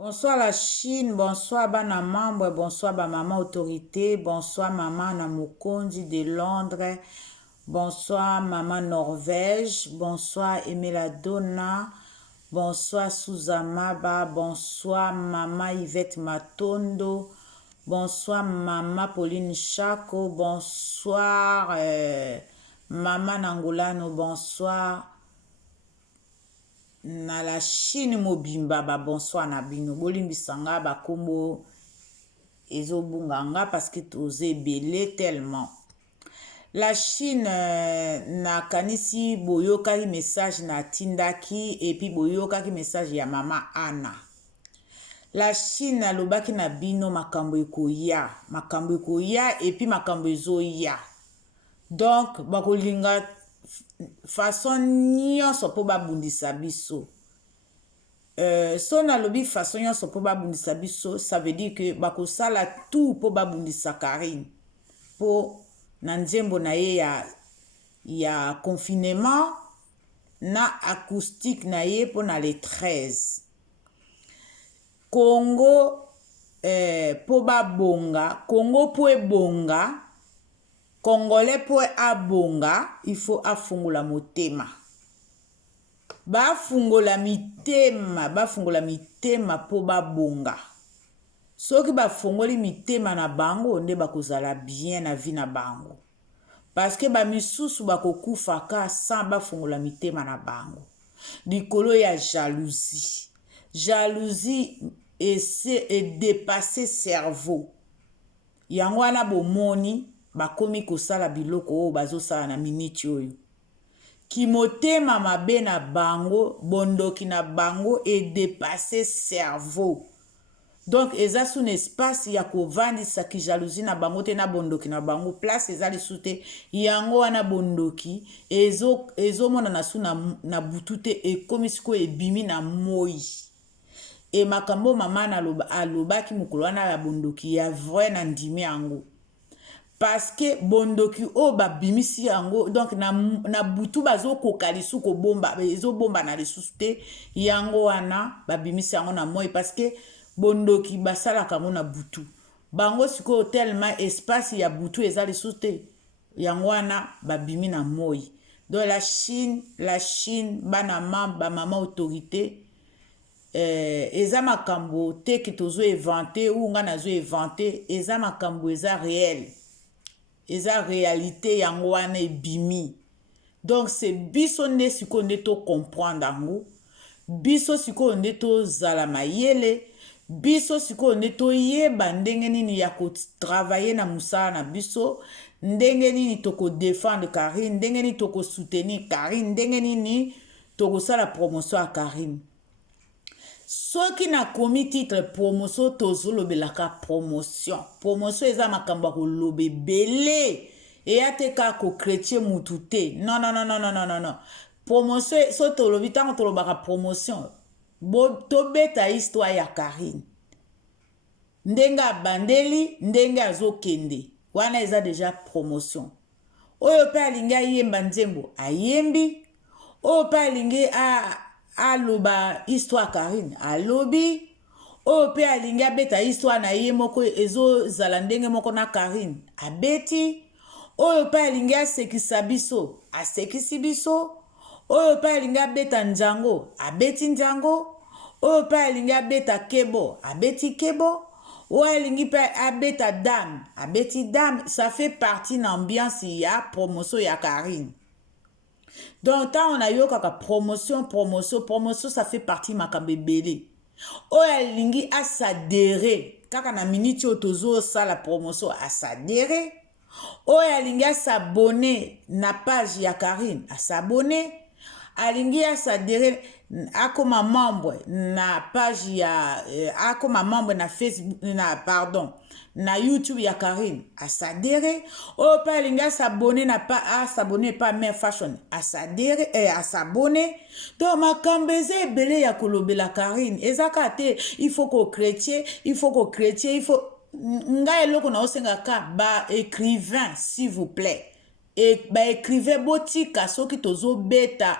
Bonsoir la Chine, bonsoir bana membre, bonsoir ba maman autorité, bonsoir maman na Mokondi de Londres, bonsoir maman Norvège, bonsoir Emela Donna, bonsoir Suzamaba, bonsoir maman Yvette Matondo, bonsoir maman Pauline Chako, bonsoir maman Nangolano, bonsoir na la Chine mobimba ba bonsoir na bino bolimbisanga ba kombo ezobunganga parce que toze belé tellement la Chine na kanisi boyokaki message na tindaki et puis boyokaki message ya mama Anna. La Chine alobaki na bino makambo ekoya et puis makambo ezoya, donc bakolinga façon nyonso po babundisa biso. So na lobi façon nyonso po babundisa biso, ça veut dire que bakosala tout po babundisa Karine po na nzembo na ye ya confinement na acoustique na ye po na le 13 Congo po babonga, Congo po ebonga, Congolais po abonga, il faut afungula motema. Bafungola mitema po babonga. Soki bafungoli mitema na bango nde bakozala bien na vie na bango. Parce que ba misusu bakokufa ka sans bafungola mitema na bango. Likolo ya jalousie. Jalousie et dépasser cerveau. Yango wana bomoni bakomi kosala biloko oyo bazosala na miniti oyo. Kimotema mabe na bango, bondoki na bango et dépasser cerveau. Donc eza sous espace ya kovandisa ki jalousie na bango te na bondoki na bango, place eza lisusu te yango wana bondoki ezomona na su na butu te ekomi siko ebimi na moi. E makambo mama na alobaki mokolo wana ya bondoki ya vrai na ndimi yango. Parce que bondoki o babimisi yango, donc na butu bazo kokalisu ko bomba, ezo bomba na lisusu te yango wana babimisi yango na moi, parce que bondoki basala kango na butu. Bango siko tellement espace ya butu eza lisusu te yango wana babimi na moi. Donc la Chine, bana ba mama autorité, eza makambo te ki tozo inventer ou nga nazo inventer, eza makambo eza réel. Eza réalité yango wana ebimi. Donc c'est biso nde siko nde to comprendre yango, biso siko nde to zala mayele, biso siko nde to yeba ndenge nini ya ko travailler na musala na biso, ndenge nini to ko défendre Karine, ndenge nini to ko soutenir Karine, ndenge nini to ko sala promotion a Karine. Soki na komi titre promotion tozolobelaka promotion. Promotion eza makambo ko lobe belé et ateka ko chrétien mutu te. Non. Promotion so tolobi tango tolobaka promotion. Bo tobeta histoire ya Karine. Ndenga bandeli, ndenga azokende. Wana eza déjà promotion. Oyo pe alingi ayemba nzembo ayembi. Oyo pe alingi aloba histoire Karine alobi. Oyo pe alingi abeta histoire na ye moko ezo zala ndenge moko na Karine abeti. Oyo pe alingi asekisa biso asekisi biso. Oyo pe alingi abeta njango abeti njango. Oyo pe alingi abeta kebo abeti kebo. Oyo alingi pe abeta dame abeti dame. Ça fait partie de l'ambiance ya promotion ya Karine. Donc, quand on a eu kaka promotion, ça fait partie makambe belé. Oya lingi a s'adhérer. Kaka na minute otozo sa la promotion a s'adhérer. Oya lingi a s'abonner na page ya Karine a s'abonner. Alingi a s'adhérer akoma membre na page ya akoma membre na Facebook na YouTube ya Karine a s'adhérer. O pa linga s'abonner na pas s'abonner pas mais fashion a s'adhérer a s'abonner. Donc makambeze belé ya kolobela Karine ezaka te il faut qu'au chrétien il faut nga eloko na osenga ka ba écrivain s'il vous plaît. et ba écrivait botika soki tozo beta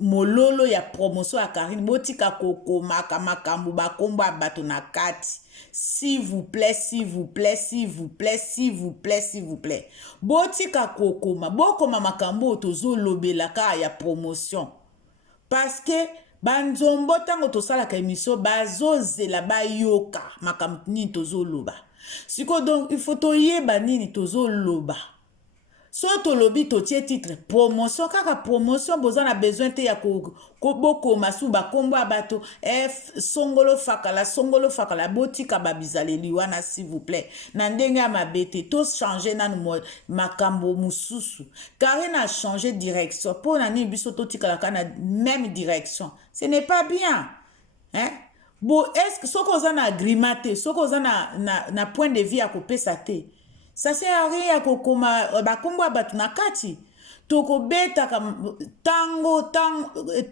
mololo ya promotion ya Karine botika kokomaka makambo bakombo ya bato na kati. S'il vous plaît, s'il vous plaît, s'il vous plaît, s'il vous plaît, s'il vous plaît. Botika kokoma, bokoma makambo tozo lobelaka ya promotion. Parce que banzombo tango tosalaka émission bazozela bayoka makambo nini tozo loba. Siko donc il faut toyeba nini tozo loba. So tolobi totie titre promotion kaka promotion boza na besoin te ya boko masu bakombo abato songolo fakala botika babizaleli wana s'il vous plaît na ndenge ya mabete to changer nanu makambo mususu Karine a changé direction pour nani biso totika la kana même direction ce n'est pas bien hein. Bon est-ce que soko za na grimate soko za na point de vue ya kopesa te. Ça sert à rien kokoma bakombo abatu na kati toko beta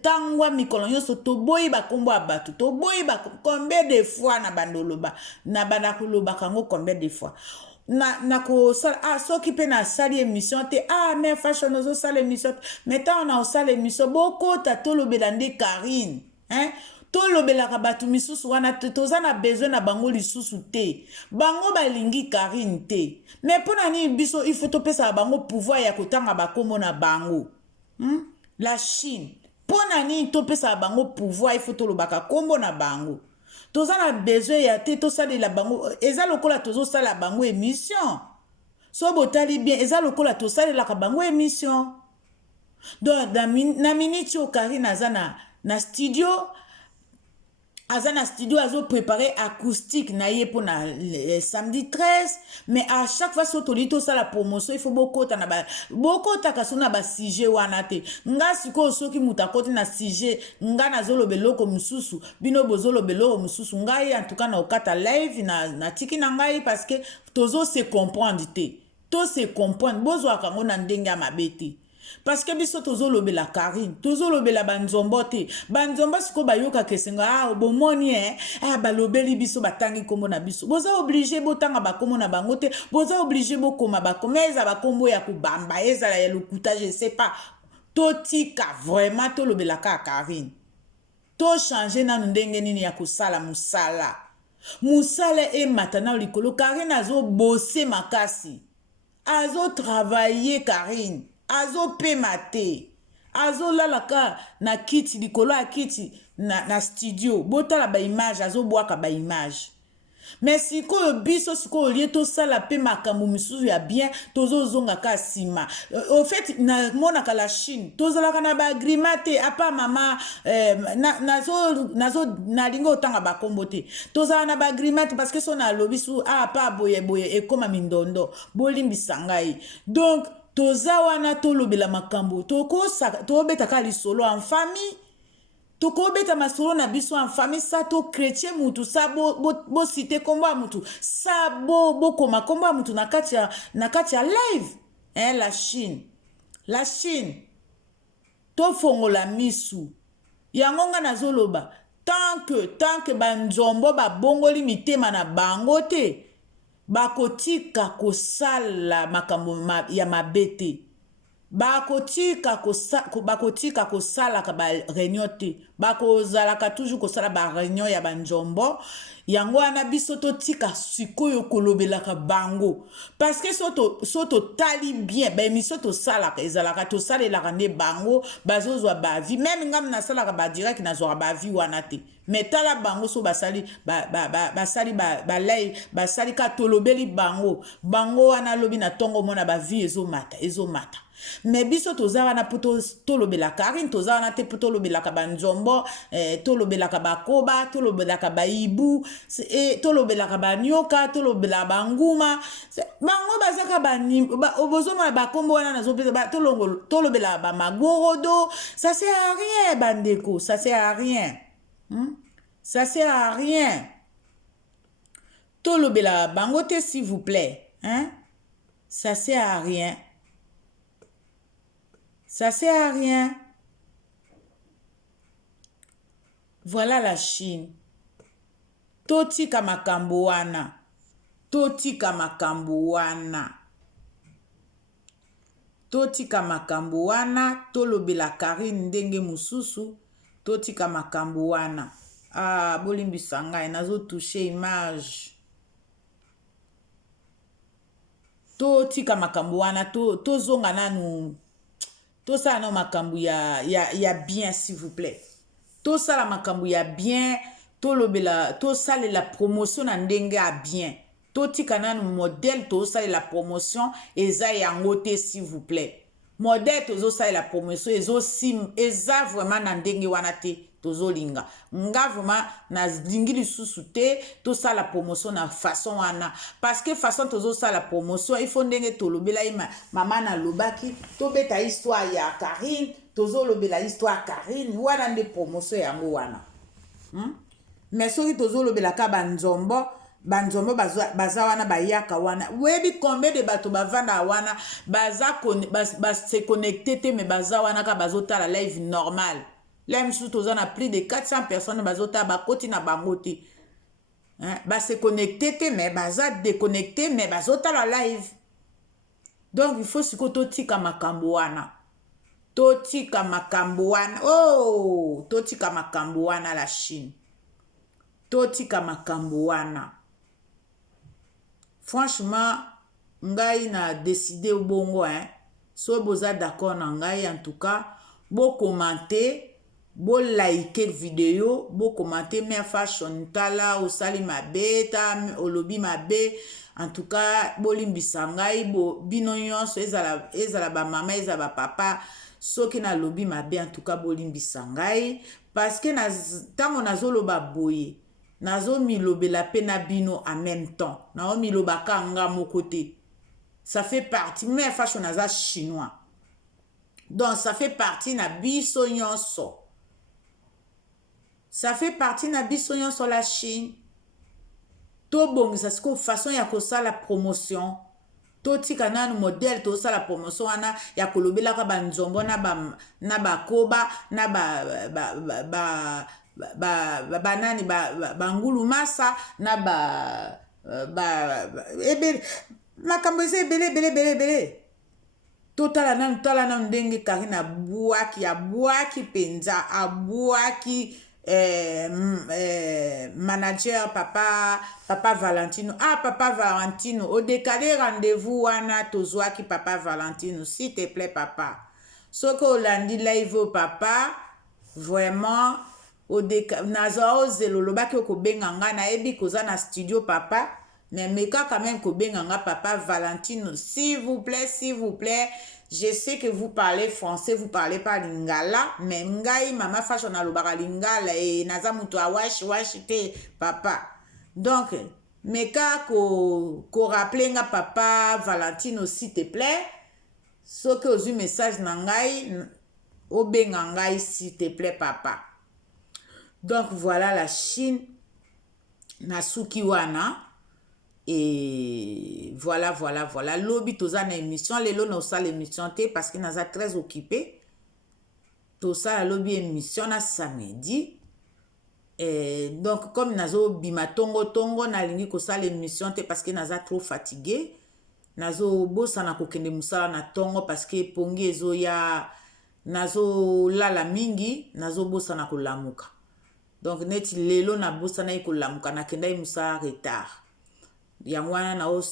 tango mikolo nyonso toboyi bakombo abatu toboyi combien de fois na bandoloba na bandakoloba kango combien de fois na ko soki pe na sali émission te mais fashion ozo sali émission mais tant on a sali émission boko ta tolobela nde Karine hein. Tolobelaka batu misusu wana toza na besoin na bango lisusu te bango balingi Karine te mais pona ni biso il faut topesa bango pouvoir ya kotanga bakombo na bango la Chine pona ni topesa bango pouvoir il faut tolobaka kombo na bango toza na besoin ya te tosalela bango eza lokola tozo sala bango émission so botali bien eza lokola tosalelaka bango émission donc na minute o Karine aza na studio Azana studio azo préparé acoustique na ye pour na samedi 13 mais à chaque fois soto lito ça la promotion il faut beaucoup kasuna ba sujet wana te nga siko soki mutakoti na sujet nga nazolo beloko mususu bino bozolo beloko mususu ngai en tout cas na okata live na tiki na ngai parce que tozo se comprendre te to se comprendre bozo akango na ndenge ya mabete. Parce que biso tozo lobela Karine, tozo lobela banzombo te. Banzombo siko bayoka kesenga bomoni balobeli biso batangi kombo na biso. Boza obligé botanga bakombo na bango te, boza obligé bokoma bakomeza bakombo ya kubamba ezala ya lokuta je sais pas. Totika vraiment to lobela ka Karine. To changer na ndenge nini ya kusala musala. Musala e matana likolo Karine azo bosser makasi. Azo travailler Karine. Azo pemate azo lalaka na kiti likolo ya kiti na studio botala ba image azo bwaka ba image mais siko biso siko lié to sala pe makambo misusu ya bien tozo zonga ka sima au fait na monaka la Chine tozalaka na ba grimate apa mama nazo na lingo tanga ba kombo te tozala na ba grimate parce que so na lobisu pa boye e koma mindondo bolimbisa ngai donc toza wana tolobela makambo tobetaka lisolo en famille tokobeta masolo na biso en famille sa to chrétien mutu sa bo cité kombo ya mutu sa bokoma kombo ya mutu na kati ya live la Chine tofongola misu yango nga nazoloba tant que banzombo babongoli mitema na bango te bakotika kosala makambo ya mabete bakotika kosala ka ba réunion te bakozalaka toujours kosala ba réunion ya banzombo yango wana biso totika sikoyo kolobelaka bango parce que soto tali bien ba émission to salaka ezalaka to salelaka nde bango bazozwa ba vie même ngam na salaka ba direct na zwa ba vie wana te mais tala bango so basali balai basali ka tolobeli bango wana lobi na tongo mona ba vie ezomata mais biso toza wana poto tolobela Karine toza wana te poto lobela ka banzombo tolobela ka bakoba tolobela ka baibu tolobela ka banyoka tolobela banguma bango bazaka obozoma bakombo wana nazopesa tolobela ba magorodo ça sert à rien bandeko ça sert à rien. Ça sert à rien. Tolobela bangote s'il vous plaît. Hein? Ça sert à rien. Ça sert à rien. Voilà la Chine. Toti kamakambo wana. totika makambo wana tolobela Karine ndenge mususu totika makambo wana. Ah, bolimbisa ngai nazo toucher image. Totika makambo wana tozonga nanu tosala na makambo ya bien s'il vous plaît. Tosala makambo ya bien tolobela tosalela promotion na ndenge ya bien. Totika nanu modèle tosalela promotion eza yango te s'il vous plaît. Modèle tosalela promotion eza vraiment na ndenge wana te tozolinga. Nga vraiment na lingi lisusu te tosala promotion na façon wana parce que façon tozosala promotion il faut ndenge tolobela mama na lobaki tobeta histoire ya Karine tozolobela histoire Karine wana nde promotion yango wana. Mais soki tozolobela ka banzombo baza wana bayaka wana webi combien de bato bavanda wana se connecter te mais baza wana ka bazotala live normal. Là, nous avons plus de 400 personnes qui na bango te. Se connecter, mais baza déconnecter, mais bazota la live. Donc, il faut que totika makambo wana. Totika makambo wana. Oh! Totika makambo wana la Chine. Totika makambo wana. Franchement, ngai na décidé au bongo, So boza d'accord na ngai, en tout cas, bo commenter. Bo like vidéo, bo commenter mais fashion tala osali mabeta olobi mabe en tout cas bo limbisa ngai bo bino nyonso ezala ba mama ezala ba papa soki na lobi mabe en tout cas bo limbisa ngai parce que tango nazoloba boye nazo milobela pe na bino en même temps na miloba kanga moko te ça fait partie mais fashion naza chinois donc ça fait partie na biso nyonso. Ça fait partie na biso sur la Chine. To bongisa siko façon ya kosa la promotion. To tika nanu modèle to sa la promotion ana ya kolobela ka banzombo na ba koba na nani ngulu masa na ebe makambo ebele. Totala nanu ndenge Karine abuaki penza abuaki manager papa Valentino. Ah, papa Valentino, au décalé rendez-vous wana tozwaki papa Valentino, s'il te plaît papa. Ce que Olandi live papa, vraiment au décalé nazo zeloloba ke ko benganga na ebi koza na studio papa, mais meka quand même ko benganga papa Valentino, s'il vous plaît. Je sais que vous parlez français, vous parlez pas lingala, mais ngai mama fashion na lobaka lingala et naza muto a wash te papa. Donc, meka ko rappeler nga papa Valentino s'il te plaît. Ce que ozu message na ngai obenga ngai s'il te plaît papa. Donc voilà la Chine na sukiwana. Et voilà. Lobby toza na émission. Lelo na osala émission te parce que naza très occupé. Toza la lobby émission na samedi. Et donc comme nazo bima tongo na lingi kosala émission te parce que naza trop fatigué. Nazo bosa na kokende musala na tongo parce que pongi ezo ya nazo lala mingi nazo bosa na kolamuka. Donc neti lelo na bosa na kolamuka na kenda musala retard. Yangwana nao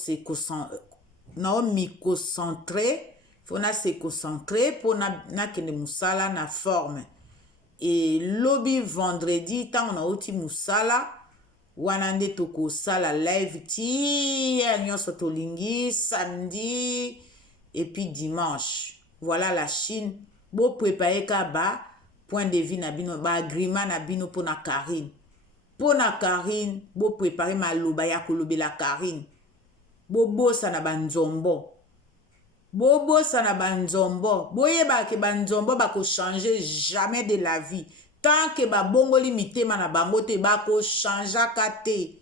mi concentré fona se concentrer pour na kende musala na forme et lobby vendredi tant na oti musala wana nde toko sala live ti nyonso tolingi samedi et puis dimanche. Voilà la Chine bo préparer ka ba point de vue na bino ba agreement na bino pour na Karine. Pour na Karine, bo préparer ma loba ya kolobela Karine. Bo bosa na banzombo. Boyeba ke banzombo bako changer jamais de la vie. Tant que ba bongoli mitema na bango te bako changer kate.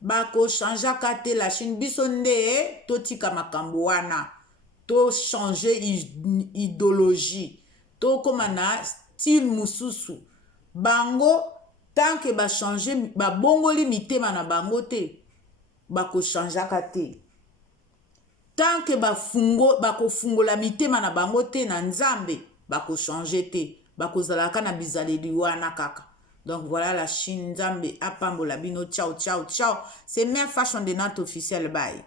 Bako changer kate la Chine biso nde totika makambo wana. To changer idéologie. To komana style mususu. Bango tant que ba changer ba bongoli mitema na bango te bako changer kate. tant que bakofungola mitema na bango te na nzambe bakochange te bakozalaka na bizaleli wana kaka. Donc voilà la Chine, nzambe apambola bino. Ciao ciao ciao. C'est Mère Fashion de notre officiel bye.